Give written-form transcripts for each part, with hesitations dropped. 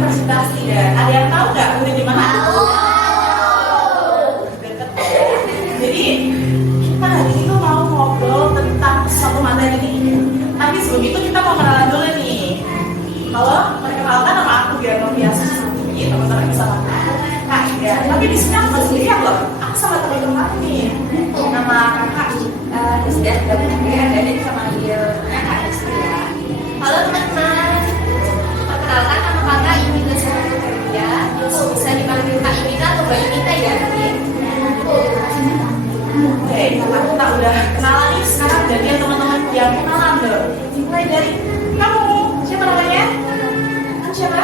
presentasi dan ada yang tahu nggak udah di mana? Jadi kita hari ini tuh mau ngobrol tentang suatu materi ini. Tapi sebelum itu kita mau kenalan dulu nih. Halo, perkenalkan nama aku Dian Novia Susanti, teman-teman bisa makan. Nah, ya, tapi di sini aku sendirian loh. Aku sama teman-teman aku nih. Nama kakak Isda, dan ada sama dia kakak Isda. Halo teman-teman, perkenalkan nama kakak Imita Susanti. Bisa dipanggil Kak Imita atau Mbak Imita ya? Oke, kakak kita udah kenalan nih. Sekarang gantian teman-teman yang kenalan dong. Mulai dari kamu, siapa namanya? Kamu siapa?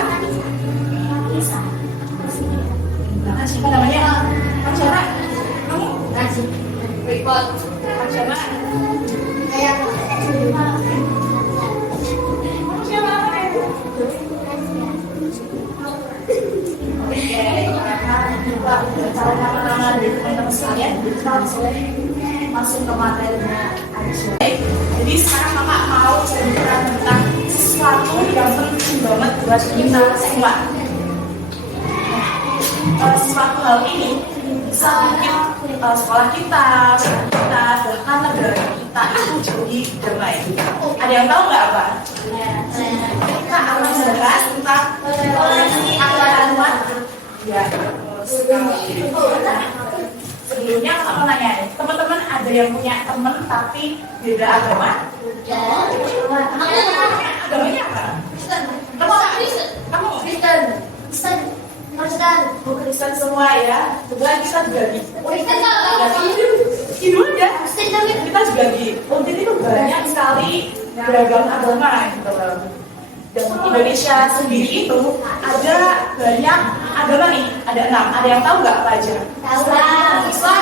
Nah, siapa namanya? Kamu siapa? Kamu? Report. Kamu siapa? Saya Kamu siapa namanya? Oke, karena kita udah tahu nama-nama dari teman-teman sekalian, kita langsung masuk ke materinya aja. Jadi sekarang kakak mau cerita tentang sesuatu yang penting banget buat kita semua. Sesuatu hal ini bisa bikin sekolah kita, bahkan negara kita itu jadi damai. Ada yang tahu nggak apa? Kita akan membahas tentang toleransi antarumat. Ya, sebelumnya aku mau nanya nih, teman-teman ada yang punya teman tapi beda agama? Agamanya apa? Kamu Kristen semua ya? Kebetulan kita juga Hindu aja. Kita juga di Untit itu banyak sekali beragam agama gitu loh. Dan Indonesia sendiri itu ada banyak agama nih, ada 6. Ada yang tahu nggak apa aja? Islam.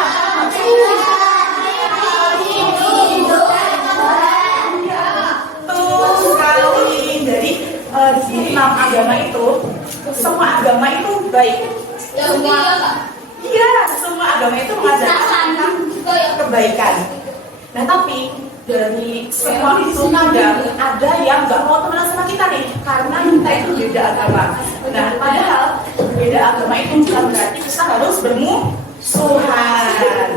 Betul sekali. Jadi di 6 agama itu, semua agama itu baik. Semua agama itu mengajarkan tentang kebaikan. Nah tapi dari semua itu kadang ada yang nggak mau temenan sama kita nih, karena kita itu beda agama. Nah padahal beda agama itu bukan berarti kita harus bermusuhan.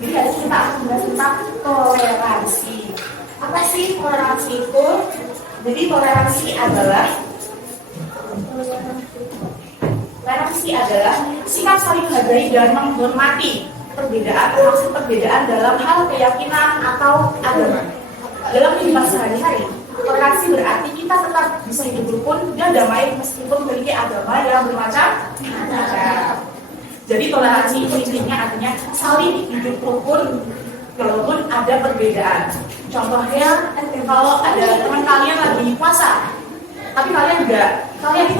Jadi hari ini kita akan bahas tentang toleransi. Apa sih toleransi itu? Jadi toleransi adalah sikap saling menghargai dan menghormati perbedaan, termasuk perbedaan dalam hal keyakinan atau agama. Dalam kehidupan sehari-hari, toleransi berarti kita tetap bisa hidup rukun dan damai meskipun memiliki agama yang bermacam-macam. Jadi toleransi itu intinya artinya saling hidup rukun walaupun ada perbedaan. Contohnya, kalau ada teman kalian lagi puasa, tapi kalian itu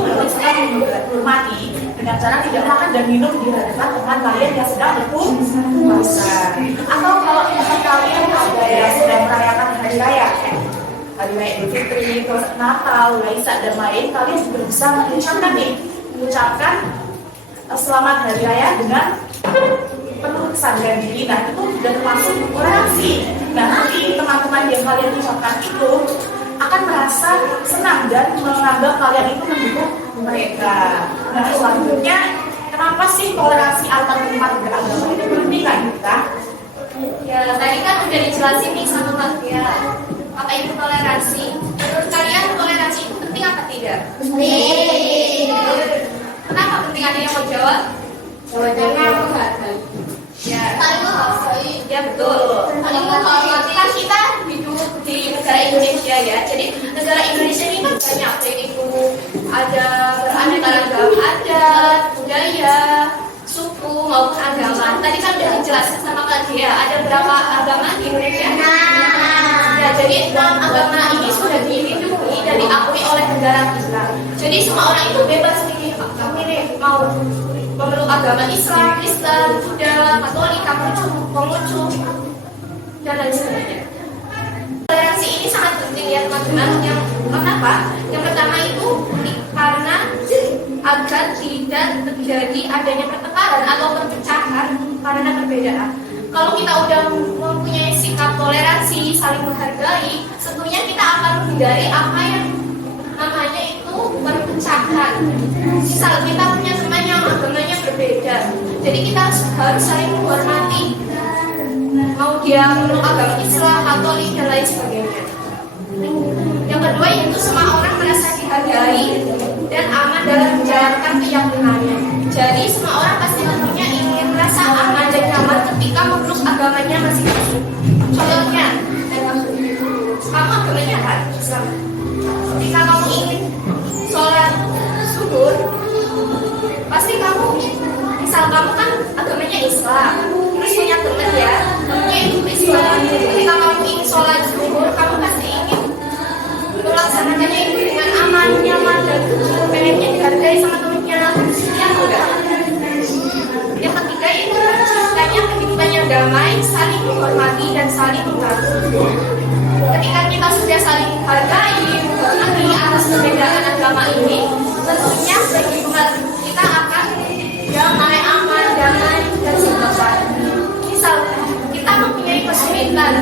harus saling menghormati dengan cara tidak makan dan minum di hadapan teman kalian yang sedang berpuasa. Atau kalau teman kalian ada yang sedang merayakan hari raya Idul Fitri, terus Natal, Waisak dan lain, kalian juga bisa mengucapkan selamat hari raya dengan penuh kesadaran diri. Nah itu sudah termasuk toleransi. Nah nanti teman-teman yang kalian ucapkan itu akan merasa senang dan menganggap kalian itu mendukung mereka. Nah selanjutnya, kenapa sih toleransi antar umat beragama itu penting kan kita? Ya tadi kan udah dijelasin nih sama Kak Dia apa itu toleransi. Menurut kalian toleransi itu penting apa tidak? Kenapa penting? Ada yang mau jawab? Karena menghargai. Ya betul. Kan kita hidup di negara Indonesia ya. Jadi negara Indonesia ini kan banyak, yaitu ada beraneka ragam adat, budaya, suku maupun agama. Tadi kan udah dijelaskan sama Kak Dia, ada berapa agama di Indonesia? Ya, jadi 6 agama ini sudah dilindungi dan diakui oleh negara kita. Jadi semua orang itu bebas pilih mau memeluk agama Islam, Kristen, Buddha, Katolik, Konghucu, dan lain sebagainya. Toleransi ini sangat penting ya teman-teman. Yang kenapa? Yang pertama itu karena agar tidak terjadi adanya pertengkaran atau perpecahan karena perbedaan. Kalau kita udah mempunyai sikap toleransi, saling menghargai, tentunya kita akan menghindari apa yang namanya itu perpecahan. Misal kita punya teman yang agamanya berbeda, jadi kita harus saling menghormati, mau dia memeluk agama Islam, Katolik dan lain sebagainya. Yang kedua yaitu semua orang merasa dihargai dan aman dalam menjalankan keyakinannya. Jadi semua orang pasti tentunya ingin merasa aman dan nyaman ketika memeluk agamanya masing-masing. Contohnya, kamu agamanya apa? Islam. Ketika kamu ingin sholat zuhur, pasti kamu, misal kamu kan agamanya Islam, terus punya teman ya, temannya itu Islam. Ketika kamu ingin sholat zuhur, kamu pasti ingin melaksanakannya itu dengan aman, nyaman, dan pengennya dihargai sama temannya. Ya enggak. Yang ketiga itu menciptanya kehidupan yang damai, saling menghormati dan saling membantu. Ketika kita sudah saling menghargai, menghormati atas perbedaan agama ini, tentunya kehidupan kita akan damai, aman, damai, dan sentosa. Misal kita mempunyai kesulitan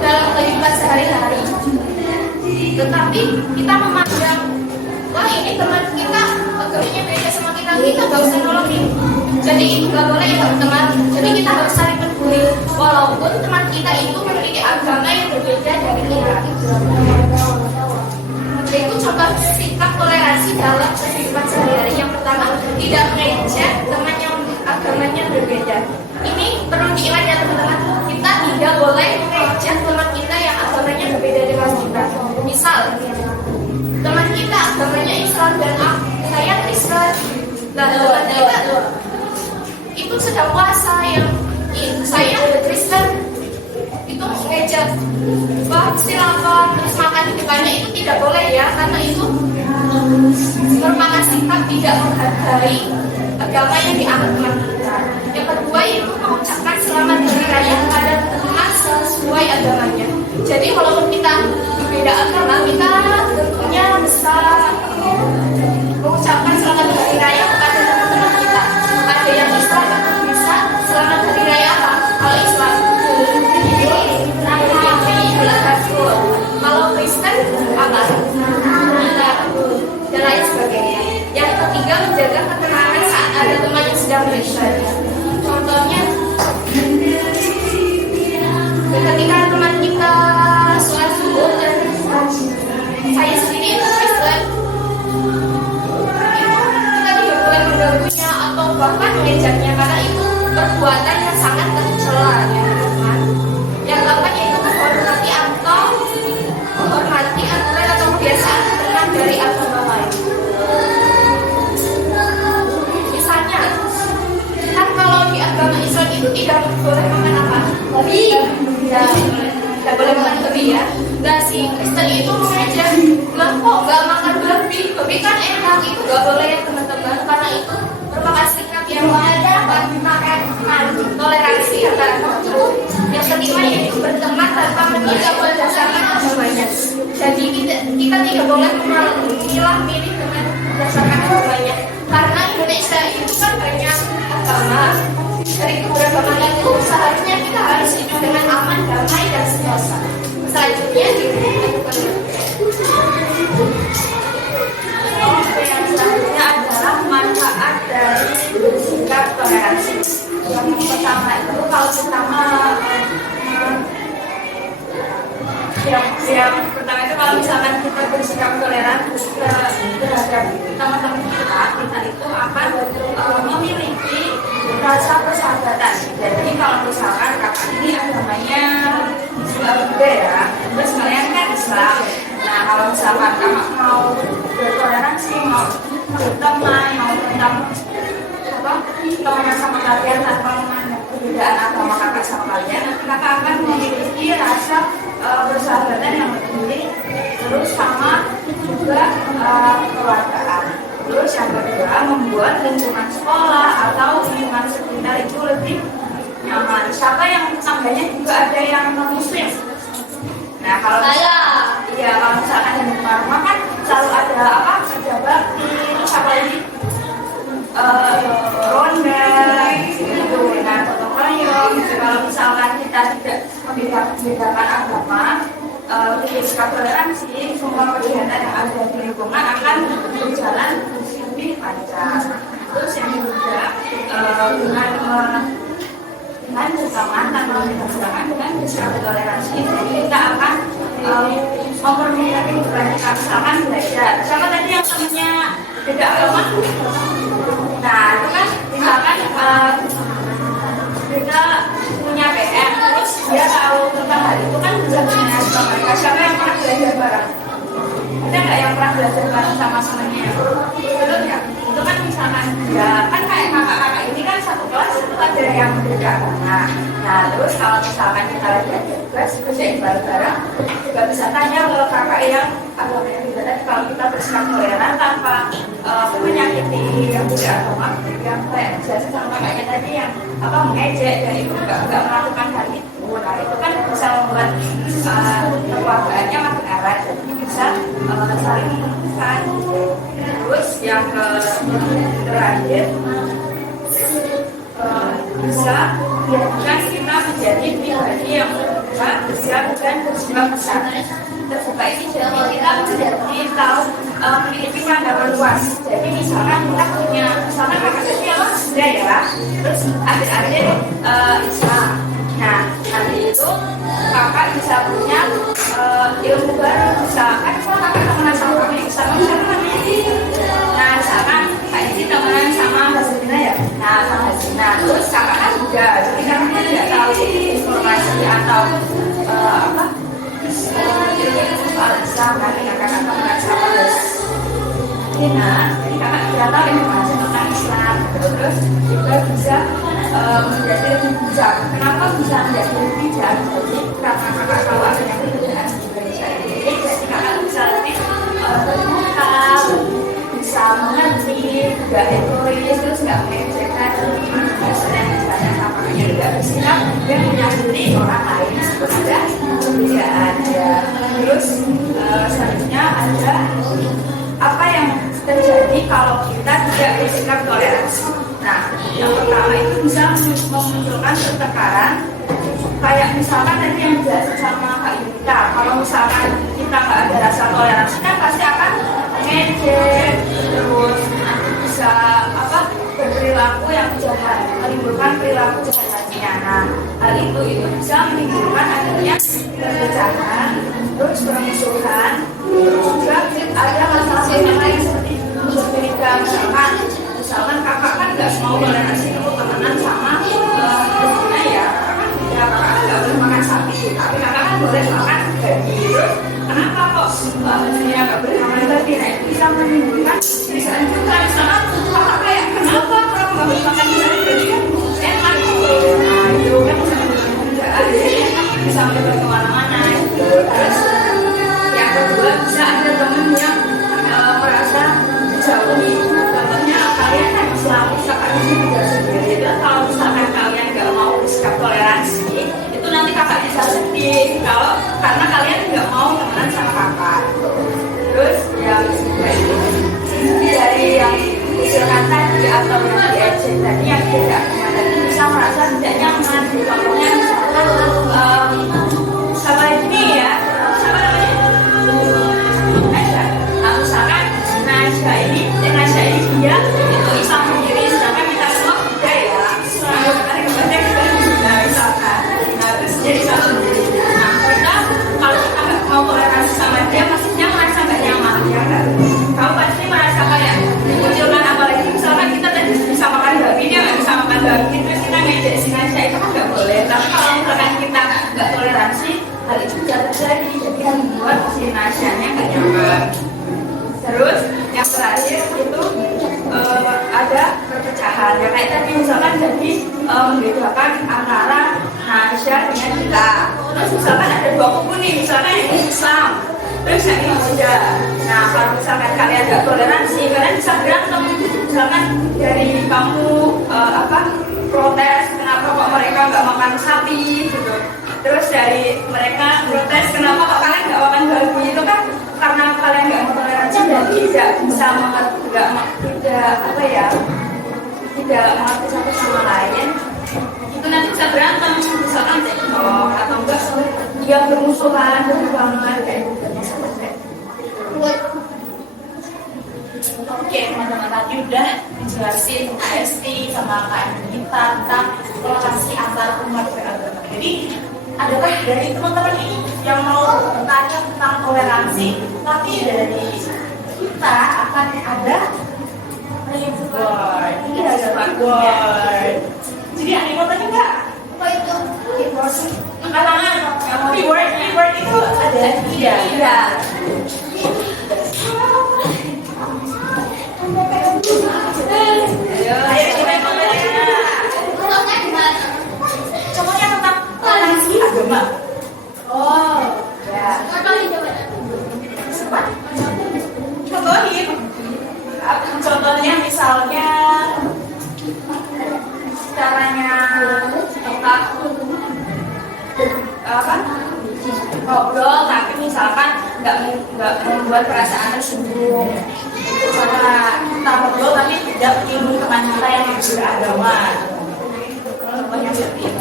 dalam kehidupan sehari-hari, tetapi kita memandang, wah ini teman kita agamanya beda sama kita gak usah nolongin. Jadi itu gak boleh ya teman-teman. Jadi kita harus saling peduli walaupun teman kita itu memiliki agama yang berbeda dari kita. Itu contoh sikap toleransi dalam kehidupan sehari-hari. Yang pertama, tidak mengejek teman yang agamanya berbeda. Ini perlu diingat ya teman-teman. Kita tidak boleh mengejek teman kita yang agamanya berbeda dengan kita. Misal, teman kita agamanya Islam dan saya Kristen. Nah, teman kita itu sedang puasa, yang saya Kristen itu mengejek, wah silakan terus makan di depannya, itu tidak boleh ya, karena itu merupakan sikap tidak menghargai agama yang dianggap teman kita. Yang kedua itu mengucapkan selamat hari raya kepada teman sesuai agamanya. Jadi walaupun kita berbeda agama, kita tentunya bisa mengucapkan selamat hari raya kepada teman-teman kita. Ada yang Islam bisa selamat hari raya apa? Kalau Islam kalau Kristen apa? Dan lain sebagainya. Yang ketiga, menjaga ketenangan saat ada teman yang sedang beribadah. Contohnya, ketika teman kita sholat zuhur dan saya sendiri itu Kristen, kita tidak boleh mengganggunya atau bahkan mengejaknya, karena itu perbuatan yang sangat tercela ya teman. Yang keempat yaitu menghormati aturan atau kebiasaan teman dari agama lain. Misalnya, kan kalau di agama Islam itu tidak boleh makan apa? Babi. Tidak boleh makan babi ya. Nah si Kristen itu mengajak, lah kok gak makan babi? Babi kan enak, itu gak boleh ya teman-teman, karena itu merupakan sikap yang makan toleransi antara itu. Yang kelima yaitu berteman tanpa menilai berdasarkan agamanya. Jadi kita tidak boleh milih dengan berdasarkan agamanya, karena Indonesia itu kan banyak agama. Dari keberagaman itu seharusnya kita harus hidup dengan aman, damai, dan sentosa. Selanjutnya selanjutnya adalah manfaat dari sikap toleransi. Yang pertama itu kalau kita yang pertama itu kalau misalkan kita bersikap toleran terhadap teman-teman kita itu akan memiliki rasa persahabatan. Jadi kalau misalkan kakak ini agamanya berbeda ya, terus kalian kan Islam. Nah kalau misalkan kakak mau bertoleransi, mau berteman, mau tentang teman sama kalian tanpa memandang perbedaan agama kakak sama kalian, kakak akan memiliki rasa persahabatan yang lebih, terus sama juga keluargaan. Terus yang kedua, membuat lingkungan sekolah atau lingkungan sekitar itu lebih nyaman. Siapa yang tetangganya juga ada yang non muslim. Nah kalau kalau misalkan di rumah kan selalu ada apa? Ada bakti, terus apa lagi? Ronda gitu. Nah gotong royong. Kalau misalkan kita tidak membedakan agama, sikap toleransi, semua kegiatan yang ada di lingkungan akan berjalan lebih lancar. Terus yang kedua, dengan bersamaan tanpa bersamaan dengan sikap toleransi, kita akan mempermudah keberanian misalkan belajar. Siapa tadi yang namanya beda agama? Nah, itu kan misalkan kita punya PM, terus dia tahu tentang hal itu kan bisa koordinasi sama mereka. Siapa yang pernah belajar bareng? Ada nggak yang pernah belajar bareng sama semuanya? Betul ya? Itu kan misalkan ya kan kayak kakak-kakak ini kan satu kelas itu ada yang beda agama. Nah terus kalau misalkan kita lagi ada tugas kerjain bareng-bareng juga bisa tanya ke kakak yang agama yang beda tadi, kalau kita bersikap toleran tanpa menyakiti yang beda agama, yang kayak jasa sama kakaknya tadi yang mengejek dan itu nggak melakukan hal itu. Nah itu kan bisa membuat keluarganya makin erat, jadi bisa saling menentukan. Terus yang terakhir bisa biarkan kita menjadi pribadi yang terbuka, bersiap dan berjiwa besar. Terbuka ini jadi kita menjadi tahu memiliki pandangan luas. Jadi misalkan kita punya, misalkan kakak kecil sudah ya, terus adik-adik Islam. Nah nanti itu kakak bisa punya ilmu baru, misalkan kakak teman sama kami Islam, nah misalkan kak ini teman sama Hasina ya, nah sama Hasina, terus kakak kan juga, jadi kakaknya tidak tahu informasi atau soal Islam, nanti kakak teman sama Hasina, jadi kakak tidak tahu informasi tentang Islam, terus juga bisa menjadi lebih bijak. Kenapa bisa menjadi lebih bijak? Jadi karena kakak tahu adanya perbedaan di Indonesia ini, jadi kakak bisa lebih terbuka, bisa mengerti, tidak egois, terus nggak mengejekkan yang misalnya sama kakaknya tidak bersikap dan menyakiti orang lain meskipun ada perbedaan ya. Terus selanjutnya ada apa yang terjadi kalau kita tidak bersikap toleransi. Nah, yang pertama itu bisa memunculkan pertengkaran. Kayak misalkan tadi yang dijelaskan sama Kak Yunita, kalau misalkan kita nggak ada rasa toleransi kan pasti akan ngejek, terus bisa berperilaku yang jahat, menimbulkan perilaku jahat lainnya. Nah, hal itu bisa menimbulkan adanya perpecahan, terus permusuhan, terus juga ada masalah yang lain seperti berbeda. Misalkan kakak kan nggak mau toleransi untuk temenan sama ibunya ya, kakak nggak boleh makan sapi, tapi kakak kan boleh makan babi. Kenapa kok ibunya nggak boleh makan babi? Nah itu bisa menimbulkan misalnya juga, misalkan kakak kayak kenapa kalau nggak boleh makan babi kan enak gitu. Nah itu kan bisa menimbulkan juga akhirnya bisa menyebar kemana-mana gitu. Terus yang kedua bisa ada temen yang merasa dijauhi. Kalian kan selalu misalkan ini juga sendiri itu kalau misalkan kalian nggak mau bersikap toleransi itu nanti kakak bisa sedih kalau karena kalian nggak mau temenan sama kakak. Terus yang dari yang usilkan tadi atau yang diajak tadi yang tidak tadi bisa merasa tidak nyaman. Contohnya misalkan sama ini ya, sama namanya Nasya. Nah misalkan Nasya ini dia itu Islam sendiri, sedangkan kita semua tidak ya. Selalu tarik kepada kita juga misalkan. Nah terus jadi satu sendiri. Nah kita kalau kita nggak mau toleransi sama dia, maksudnya merasa nggak nyaman ya kan? Kamu pasti merasa kayak dimunculkan, apalagi misalkan kita tadi bisa makan babi, dia nggak bisa makan babi, terus kita ngejek si Nasya, itu kan nggak boleh. Tapi kalau misalkan kita nggak toleransi, hal itu bisa terjadi, jadi membuat si Nasyanya nggak nyaman. Terus yang terakhir itu ada perpecahan ya, kayak tadi misalkan jadi membedakan antara Nasya dengan kita. Terus misalkan ada dua kubu nih, misalkan yang ini Islam, terus yang ini tidak. Nah kalau misalkan kalian nggak toleransi, kalian bisa berantem. Misalkan dari kamu protes kenapa kok mereka nggak makan sapi gitu. Terus dari mereka protes kenapa kok kalian nggak makan babi, itu kan karena kalian nggak mau toleransi dan tidak bisa tidak mengerti satu sama lain. nanti bisa berantem, misalkan atau enggak dia bermusuhan, berbangan kayak gitu. Oke teman-teman, tadi udah dijelasin KST sama Kak kita tentang toleransi antar umat beragama. Jadi adakah dari teman-teman ini yang mau bertanya tentang toleransi? Tapi dari kita akan ada reward. Ini ada reward. Jadi ada yang mau tanya nggak? apa itu? Angkat tangan. Reward itu ada tiga. Iya. Ayo kita mau tanya. Contohnya gimana? Contohnya tentang toleransi agama. Oh, Ya. contohnya coba. Sempat? Contohin. Contohnya misalnya caranya apa? Ngobrol tapi misalkan nggak membuat perasaan tersinggung. Cara kita ngobrol tapi tidak menyinggung teman kita yang berbeda agama. Contohnya seperti itu.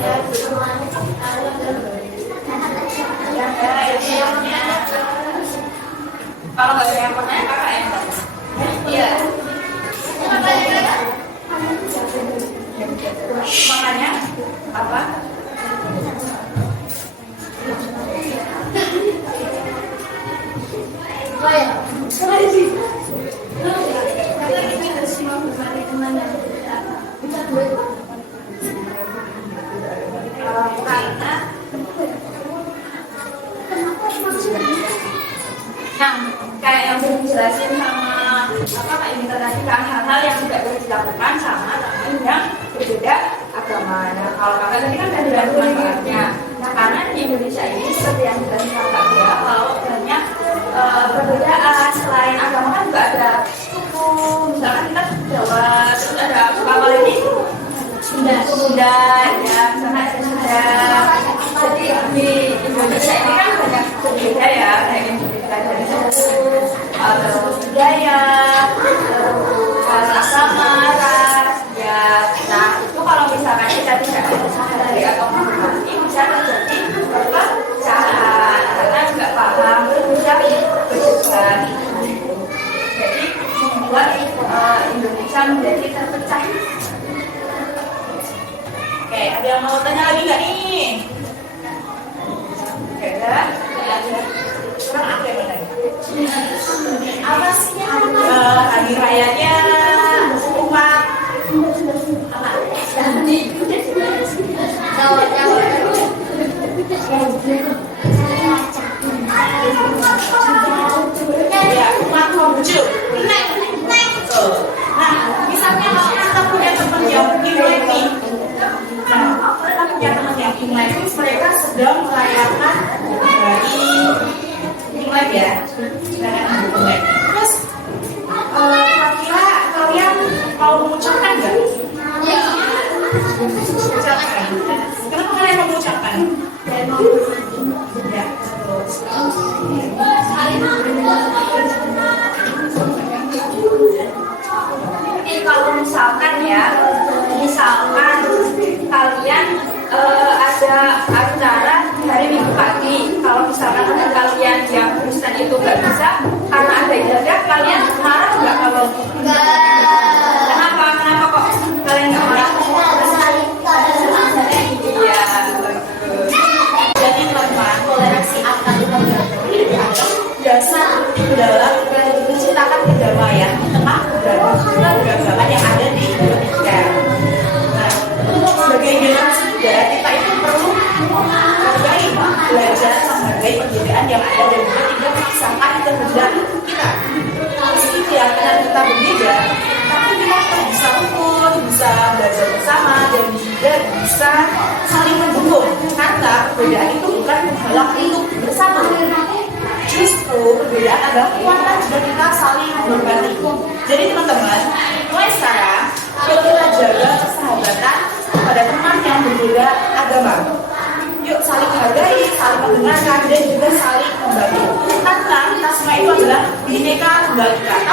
Ya, itu yang kalau nggak ada yang pernah, kakak yang pernah. Iya. Makanya apa? Nah, kayak yang belum dijelasin sama apa Kak Yunita tadi kan, hal-hal yang tidak boleh dilakukan sama teman yang berbeda agama. Nah, kalau kakak tadi kan ada dari manfaatnya. Nah, karena di Indonesia ini seperti yang dijelasin kakak ya, kalau banyak perbedaan selain agama kan juga ada suku, misalkan kita suku Jawa, terus ada suku apa lagi? Sunda, ya, misalnya ada Sunda. Jadi di Indonesia ini kan banyak berbeda ya, kayak berbeda dari suku, terus budaya, terus agama, ras, ya. Nah, itu kalau misalkan kita tidak sadari atau memahami, bisa terjadi perpecahan karena nggak paham, terus bisa berdebat. Jadi membuat Indonesia menjadi terpecah. Oke, ada yang mau tanya lagi nggak nih? Oke, ada? Kurang apa yang mau tanya? Apa sih hari rayanya umat apa? Ya, umat Konghucu. Nah, misalnya kalau kita punya teman yang Imlek nih, nah, kita punya teman yang Imlek, mereka sedang merayakan hari Imlek ya, terus kira-kira kalian mau mengucapkan nggak? Mengucapkan. Kenapa kalian mau mengucapkan? Ya. Jadi kalau misalkan ya, kalian ada acara hari Minggu pagi, kalau misalkan kalian yang Kristen itu nggak bisa karena ada ibadah, kalian marah nggak kalau? Kenapa kok kalian nggak marah? Iya, jadi teman-teman, toleransi antar umat beragama ini dianggap dasar dalam menciptakan kedamaian di tengah keberagaman yang ada di Indonesia. Nah, sebagai generasi muda, kita itu perlu menghargai, belajar menghargai perbedaan yang ada dan juga tidak memaksakan kehendak kita. Meski keyakinan kita berbeda, tapi kita tetap bisa rukun, bisa belajar bersama, dan juga bisa saling mendukung. Karena perbedaan itu bukan menghalang untuk bersama. Justru perbedaan adalah kekuatan jika kita saling berbagi. Jadi teman-teman, mulai sekarang yuk kita jaga persahabatan pada teman yang berbeda agama. Yuk saling menghargai, saling mendengarkan, dan juga saling membantu. Karena kita semua itu adalah Bhinneka Tunggal Ika.